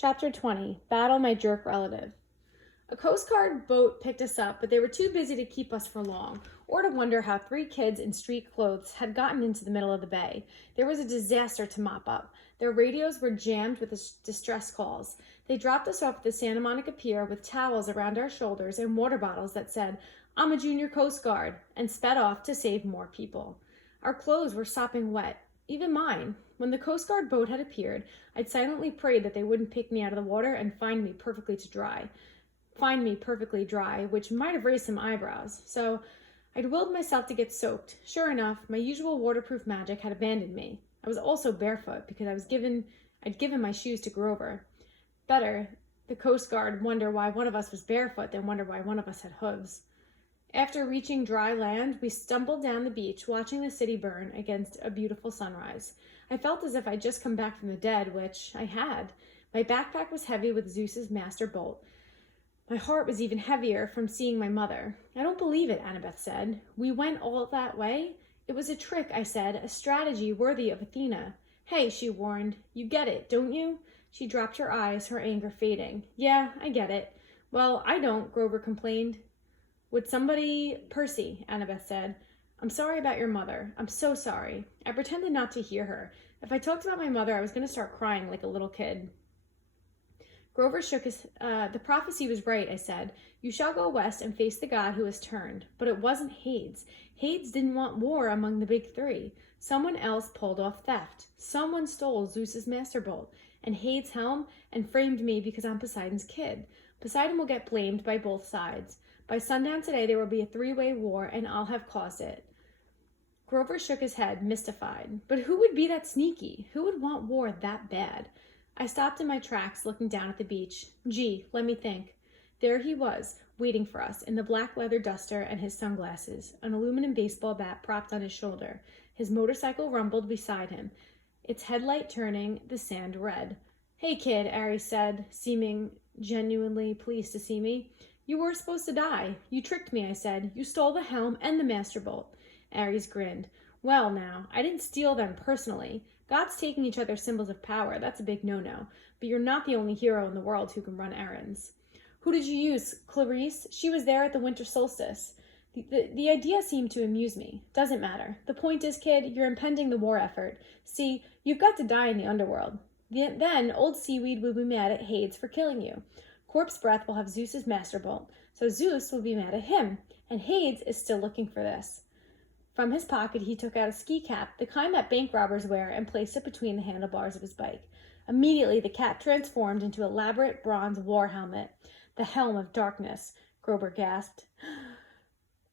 Chapter 20, Battle My Jerk Relative. A Coast Guard boat picked us up, but they were too busy to keep us for long, or to wonder how 3 kids in street clothes had gotten into the middle of the bay. There was a disaster to mop up. Their radios were jammed with distress calls. They dropped us off at the Santa Monica Pier with towels around our shoulders and water bottles that said, "I'm a junior Coast Guard," and sped off to save more people. Our clothes were sopping wet, even mine. When the Coast Guard boat had appeared, I'd silently prayed that they wouldn't pick me out of the water and find me perfectly dry, which might have raised some eyebrows. So I'd willed myself to get soaked. Sure enough, my usual waterproof magic had abandoned me. I was also barefoot because I'd given my shoes to Grover. Better, the Coast Guard wonder why one of us was barefoot than wonder why one of us had hooves. After reaching dry land, we stumbled down the beach, watching the city burn against a beautiful sunrise. I felt as if I'd just come back from the dead, which I had. My backpack was heavy with Zeus's master bolt. My heart was even heavier from seeing my mother. "I don't believe it," Annabeth said. "We went all that way?" "It was a trick," I said, "a strategy worthy of Athena." "Hey," she warned, "you get it, don't you?" She dropped her eyes, her anger fading. "Yeah, I get it." "Well, I don't," Grover complained. "Would somebody—" "Percy," Annabeth said. "I'm sorry about your mother. I'm so sorry." I pretended not to hear her. If I talked about my mother, I was going to start crying like a little kid. Grover shook the prophecy was right, I said. "You shall go west and face the god who has turned." But it wasn't Hades. Hades didn't want war among the big 3. Someone else pulled off theft. Someone stole Zeus's master bolt and Hades' helm and framed me because I'm Poseidon's kid. Poseidon will get blamed by both sides. By sundown today, there will be a 3-way war, and I'll have caused it. Grover shook his head, mystified. But who would be that sneaky? Who would want war that bad? I stopped in my tracks, looking down at the beach. Gee, let me think. There he was, waiting for us, in the black leather duster and his sunglasses, an aluminum baseball bat propped on his shoulder. His motorcycle rumbled beside him, its headlight turning the sand red. "Hey, kid," Ares said, seeming genuinely pleased to see me. "You were supposed to die." "You tricked me," I said. "You stole the helm and the master bolt." Ares grinned. "Well, now, I didn't steal them personally. Gods taking each other's symbols of power, that's a big no-no. But you're not the only hero in the world who can run errands." "Who did you use? Clarice? She was there at the winter solstice." The idea seemed to amuse me. "Doesn't matter. The point is, kid, you're impeding the war effort. See, you've got to die in the underworld. Then old Seaweed will be mad at Hades for killing you. Corpse Breath will have Zeus's master bolt, so Zeus will be mad at him, and Hades is still looking for this." From his pocket, he took out a ski cap, the kind that bank robbers wear, and placed it between the handlebars of his bike. Immediately, the cap transformed into an elaborate bronze war helmet. "The Helm of Darkness," Grover gasped.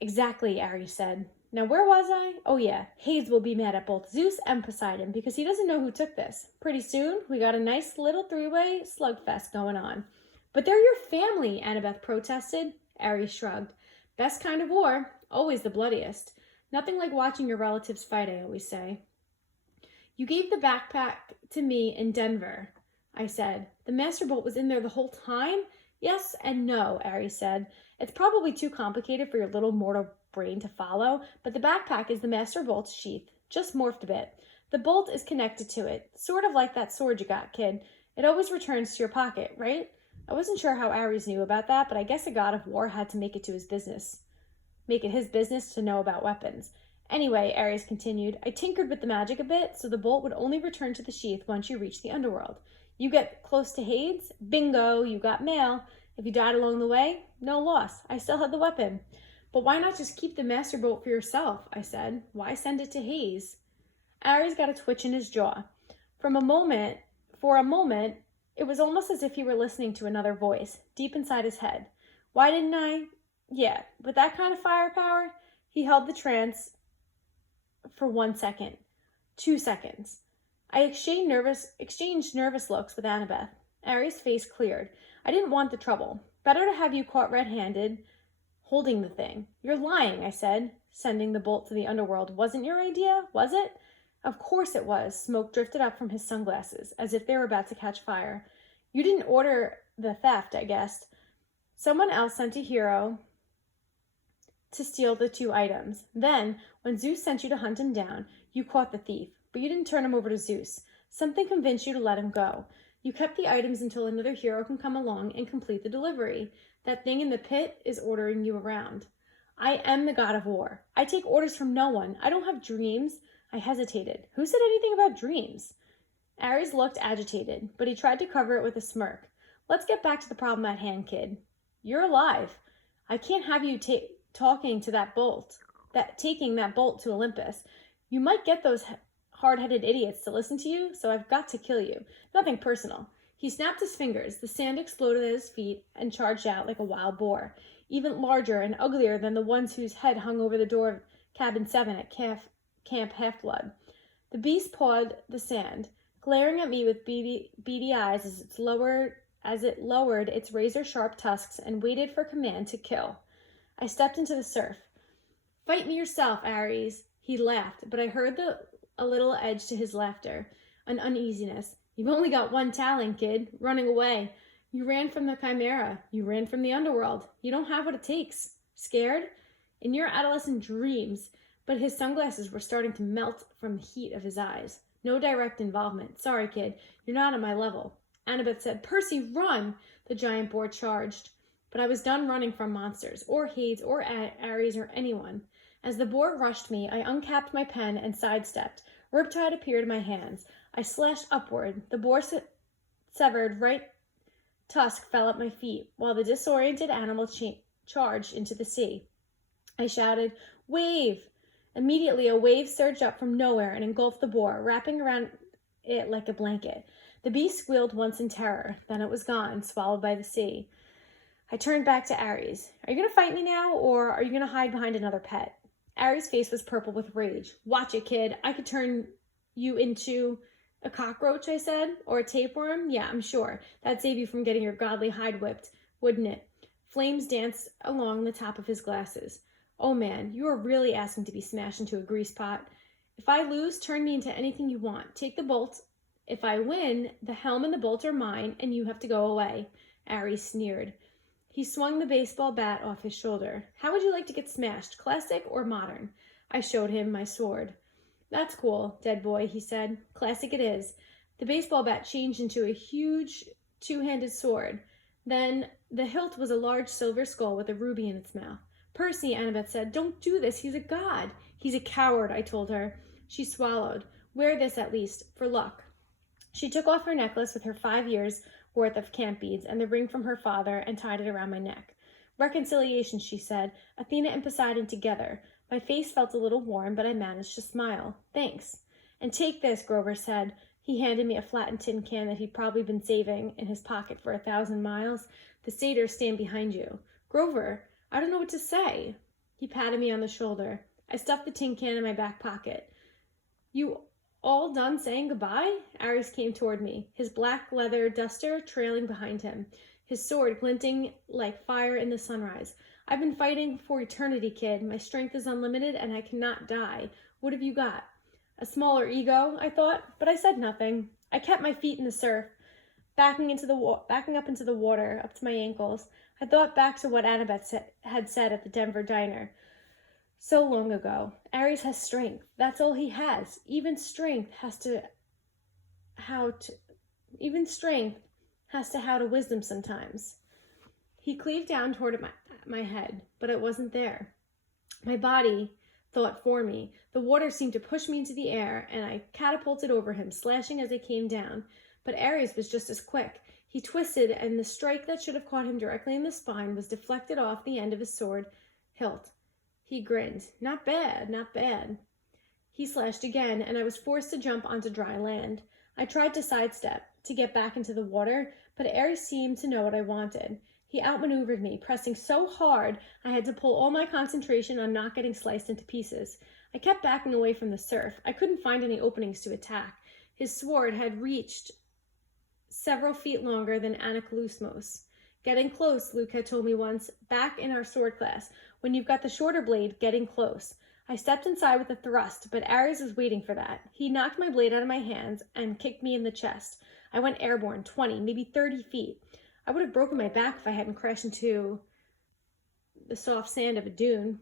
"Exactly," Ares said. "Now, where was I? Oh, yeah. Hades will be mad at both Zeus and Poseidon because he doesn't know who took this. Pretty soon, we got a nice little 3-way slugfest going on." "But they're your family," Annabeth protested. Ares shrugged. "Best kind of war. Always the bloodiest. Nothing like watching your relatives fight, I always say." "You gave the backpack to me in Denver," I said. "The master bolt was in there the whole time?" "Yes and no," Ares said. "It's probably too complicated for your little mortal brain to follow, but the backpack is the master bolt's sheath, just morphed a bit. The bolt is connected to it, sort of like that sword you got, kid. It always returns to your pocket, right?" I wasn't sure how Ares knew about that, but I guess a god of war had to make it his business to know about weapons. "Anyway," Ares continued, "I tinkered with the magic a bit, so the bolt would only return to the sheath once you reach the underworld. You get close to Hades, bingo, you got mail. If you died along the way, no loss. I still had the weapon." "But why not just keep the master bolt for yourself?" I said. "Why send it to Hades?" Ares got a twitch in his jaw. For a moment, it was almost as if he were listening to another voice, deep inside his head. "Why didn't I? Yeah, with that kind of firepower?" He held the trance for 1 second. 2 seconds. I exchanged nervous looks with Annabeth. Ares' face cleared. "I didn't want the trouble. Better to have you caught red-handed holding the thing." "You're lying," I said. "Sending the bolt to the underworld wasn't your idea, was it?" "Of course it was." Smoke drifted up from his sunglasses, as if they were about to catch fire. "You didn't order the theft, I guessed. Someone else sent a hero to steal the 2 items. Then, when Zeus sent you to hunt him down, you caught the thief, but you didn't turn him over to Zeus. Something convinced you to let him go. You kept the items until another hero can come along and complete the delivery. That thing in the pit is ordering you around. I am the god of war. I take orders from no one. I don't have dreams. I hesitated. Who said anything about dreams? Ares looked agitated, but he tried to cover it with a smirk. Let's get back to the problem at hand, kid. You're alive. I can't have you taking that bolt to Olympus. You might get those hard-headed idiots to listen to you, so I've got to kill you. Nothing personal. He snapped his fingers. The sand exploded at his feet and charged out like a wild boar, even larger and uglier than the ones whose head hung over the door of Cabin 7 at Camp Half-Blood. The beast pawed the sand, glaring at me with beady eyes as it lowered its razor-sharp tusks and waited for command to kill. I stepped into the surf. Fight me yourself, Ares. He laughed, but I heard a little edge to his laughter, an uneasiness. You've only got one talent, kid, running away. You ran from the Chimera. You ran from the underworld. You don't have what it takes. Scared? In your adolescent dreams. But his sunglasses were starting to melt from the heat of his eyes. No direct involvement. Sorry, kid. You're not at my level. Annabeth said, Percy, run! The giant boar charged. But I was done running from monsters, or Hades, or Ares, or anyone. As the boar rushed me, I uncapped my pen and sidestepped. Riptide appeared in my hands. I slashed upward. The boar's severed right tusk fell at my feet, while the disoriented animal charged into the sea. I shouted, Wave! Immediately, a wave surged up from nowhere and engulfed the boar, wrapping around it like a blanket. The beast squealed once in terror. Then it was gone, swallowed by the sea. I turned back to Ares. Are you going to fight me now, or are you going to hide behind another pet? Ares' face was purple with rage. Watch it, kid. I could turn you into a cockroach, I said, or a tapeworm. Yeah, I'm sure. That'd save you from getting your godly hide whipped, wouldn't it? Flames danced along the top of his glasses. Oh man, you are really asking to be smashed into a grease pot. If I lose, turn me into anything you want. Take the bolt. If I win, the helm and the bolt are mine, and you have to go away. Ares sneered. He swung the baseball bat off his shoulder. How would you like to get smashed, classic or modern? I showed him my sword. That's cool, dead boy, he said. Classic it is. The baseball bat changed into a huge two-handed sword. Then the hilt was a large silver skull with a ruby in its mouth. Percy, Annabeth said, don't do this. He's a god. He's a coward, I told her. She swallowed. Wear this at least, for luck. She took off her necklace with her 5 years' worth of camp beads and the ring from her father and tied it around my neck. Reconciliation, she said. Athena and Poseidon together. My face felt a little warm, but I managed to smile. Thanks. And take this, Grover said. He handed me a flattened tin can that he'd probably been saving in his pocket for 1,000 miles. The satyrs stand behind you. Grover, I don't know what to say. He patted me on the shoulder. I stuffed the tin can in my back pocket. You all done saying goodbye? Ares came toward me, his black leather duster trailing behind him, his sword glinting like fire in the sunrise. I've been fighting for eternity, kid. My strength is unlimited and I cannot die. What have you got? A smaller ego, I thought, but I said nothing. I kept my feet in the surf, backing up into the water, up to my ankles. I thought back to what Annabeth had said at the Denver diner. So long ago. Ares has strength. That's all he has. Even strength has to how to wisdom sometimes. He cleaved down toward my head, but it wasn't there. My body thought for me. The water seemed to push me into the air, and I catapulted over him, slashing as I came down. But Ares was just as quick. He twisted, and the strike that should have caught him directly in the spine was deflected off the end of his sword hilt. He grinned. Not bad, not bad. He slashed again, and I was forced to jump onto dry land. I tried to sidestep, to get back into the water, but Ares seemed to know what I wanted. He outmaneuvered me, pressing so hard I had to pull all my concentration on not getting sliced into pieces. I kept backing away from the surf. I couldn't find any openings to attack. His sword had reached several feet longer than Anaklusmos. Getting close, Luke had told me once, back in our sword class. When you've got the shorter blade, getting close. I stepped inside with a thrust, but Ares was waiting for that. He knocked my blade out of my hands and kicked me in the chest. I went airborne, 20, maybe 30 feet. I would have broken my back if I hadn't crashed into the soft sand of a dune.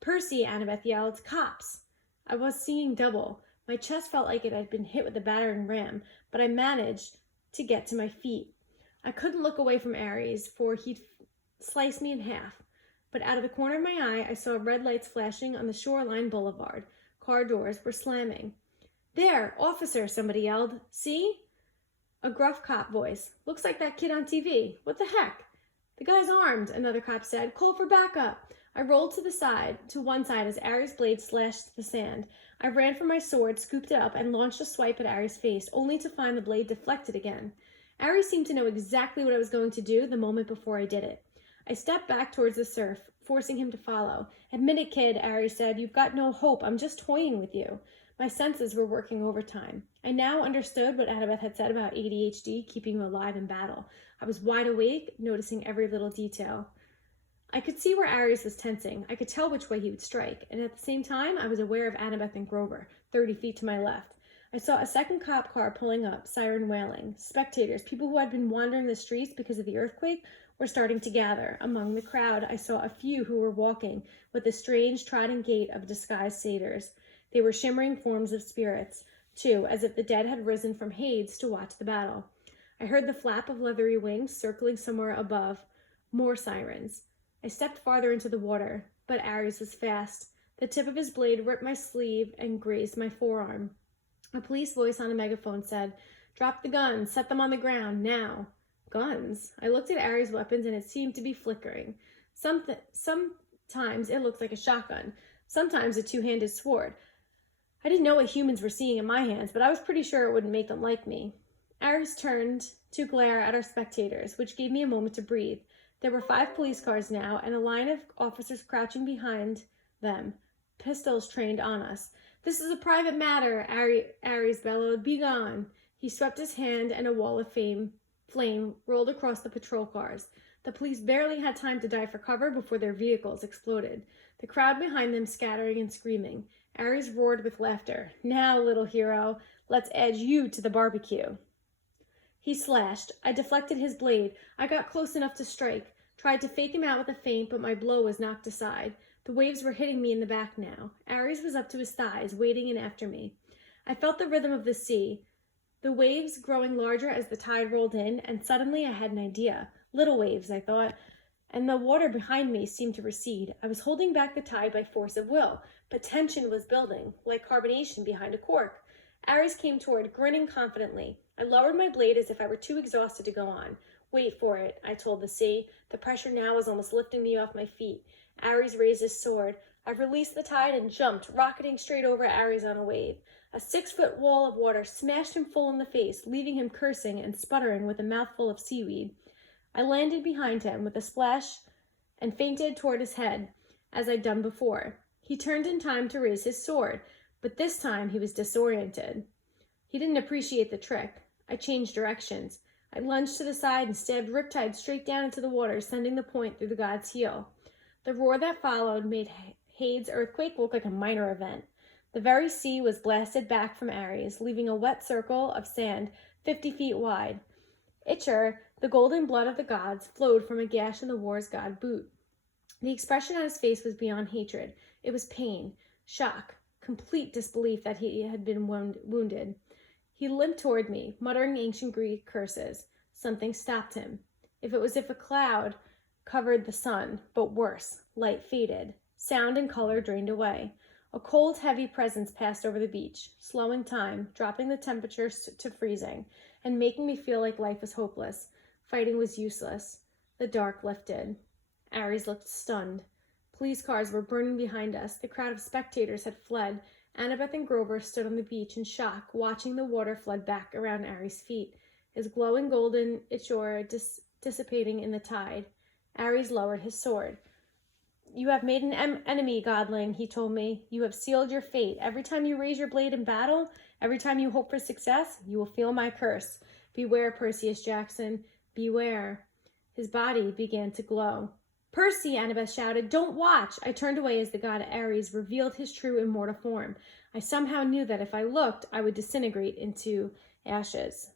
Percy, Annabeth yelled, cops! I was seeing double. My chest felt like it had been hit with a battering ram, but I managed to get to my feet. I couldn't look away from Ares, for he'd sliced me in half. But out of the corner of my eye, I saw red lights flashing on the shoreline boulevard. Car doors were slamming. "There, officer," somebody yelled. "See?" A gruff cop voice. "Looks like that kid on TV. What the heck?" "The guy's armed," another cop said. "Call for backup." I rolled to one side as Ares' blade slashed the sand. I ran for my sword, scooped it up, and launched a swipe at Ares' face, only to find the blade deflected again. Ares seemed to know exactly what I was going to do the moment before I did it. I stepped back towards the surf, forcing him to follow. "Admit it, kid," Ares said. "You've got no hope. I'm just toying with you." My senses were working overtime. I now understood what Annabeth had said about ADHD keeping you alive in battle. I was wide awake, noticing every little detail. I could see where Ares was tensing. I could tell which way he would strike, and at the same time, I was aware of Annabeth and Grover, 30 feet to my left. I saw a second cop car pulling up, siren wailing. Spectators, people who had been wandering the streets because of the earthquake, were starting to gather. Among the crowd, I saw a few who were walking with the strange, trotting gait of disguised satyrs. They were shimmering forms of spirits, too, as if the dead had risen from Hades to watch the battle. I heard the flap of leathery wings circling somewhere above. More sirens. I stepped farther into the water, but Ares was fast. The tip of his blade ripped my sleeve and grazed my forearm. A police voice on a megaphone said, "Drop the guns, set them on the ground, now." Guns? I looked at Ares' weapons and it seemed to be flickering. Sometimes it looked like a shotgun, sometimes a two-handed sword. I didn't know what humans were seeing in my hands, but I was pretty sure it wouldn't make them like me. Ares turned to glare at our spectators, which gave me a moment to breathe. There were 5 police cars now, and a line of officers crouching behind them, pistols trained on us. "This is a private matter," Ares bellowed. "Be gone." He swept his hand, and a wall of flame rolled across the patrol cars. The police barely had time to dive for cover before their vehicles exploded, the crowd behind them scattering and screaming. Ares roared with laughter. "Now, little hero, let's edge you to the barbecue." He slashed. I deflected his blade. I got close enough to strike, tried to fake him out with a feint, but my blow was knocked aside. The waves were hitting me in the back now. Ares was up to his thighs, wading in after me. I felt the rhythm of the sea, the waves growing larger as the tide rolled in, and suddenly I had an idea. Little waves, I thought, and the water behind me seemed to recede. I was holding back the tide by force of will, but tension was building, like carbonation behind a cork. Ares came toward, grinning confidently. I lowered my blade as if I were too exhausted to go on. "Wait for it," I told the sea. The pressure now was almost lifting me off my feet. Ares raised his sword. I released the tide and jumped, rocketing straight over Ares on a wave. A 6-foot wall of water smashed him full in the face, leaving him cursing and sputtering with a mouthful of seaweed. I landed behind him with a splash and feinted toward his head, as I'd done before. He turned in time to raise his sword, but this time he was disoriented. He didn't appreciate the trick. I changed directions. I lunged to the side and stabbed Riptide straight down into the water, sending the point through the god's heel. The roar that followed made Hades' earthquake look like a minor event. The very sea was blasted back from Ares, leaving a wet circle of sand 50 feet wide. Itcher, the golden blood of the gods, flowed from a gash in the war's god boot. The expression on his face was beyond hatred. It was pain, shock, complete disbelief that he had been wounded. He limped toward me, muttering ancient Greek curses. Something stopped him. It was as if a cloud covered the sun, but worse. Light faded. Sound and color drained away. A cold, heavy presence passed over the beach, slowing time, dropping the temperature to freezing, and making me feel like life was hopeless. Fighting was useless. The dark lifted. Ares looked stunned. Police cars were burning behind us. The crowd of spectators had fled. Annabeth and Grover stood on the beach in shock, watching the water flood back around Ares' feet, his glowing golden ichor dissipating in the tide. Ares lowered his sword. "You have made an enemy, godling," he told me. "You have sealed your fate. Every time you raise your blade in battle, every time you hope for success, you will feel my curse. Beware, Perseus Jackson. Beware." His body began to glow. "Percy!" Annabeth shouted. "Don't watch!" I turned away as the god Ares revealed his true immortal form. I somehow knew that if I looked, I would disintegrate into ashes.